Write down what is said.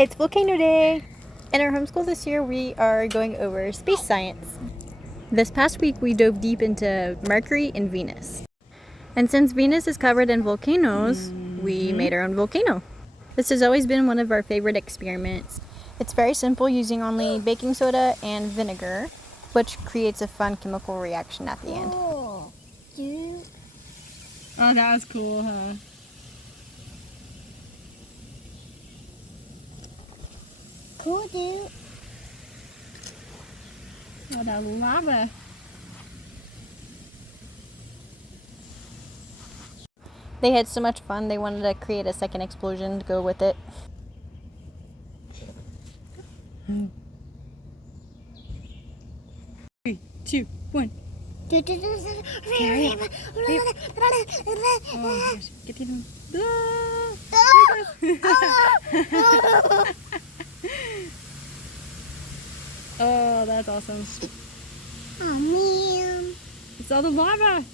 It's Volcano Day! In our homeschool this year, we are going over space science. This past week, we dove deep into Mercury and Venus. And since Venus is covered in volcanoes, we made our own volcano. This has always been one of our favorite experiments. It's very simple, using only baking soda and vinegar, which creates a fun chemical reaction at the end. Oh, dude. Oh, that was cool, huh? Cool, dude. Oh, that lava. They had so much fun, they wanted to create a second explosion to go with it. 3, 2, 1. Hurry up. Oh, gosh. Get him. Oh, that's awesome. Oh, man. It's all the lava.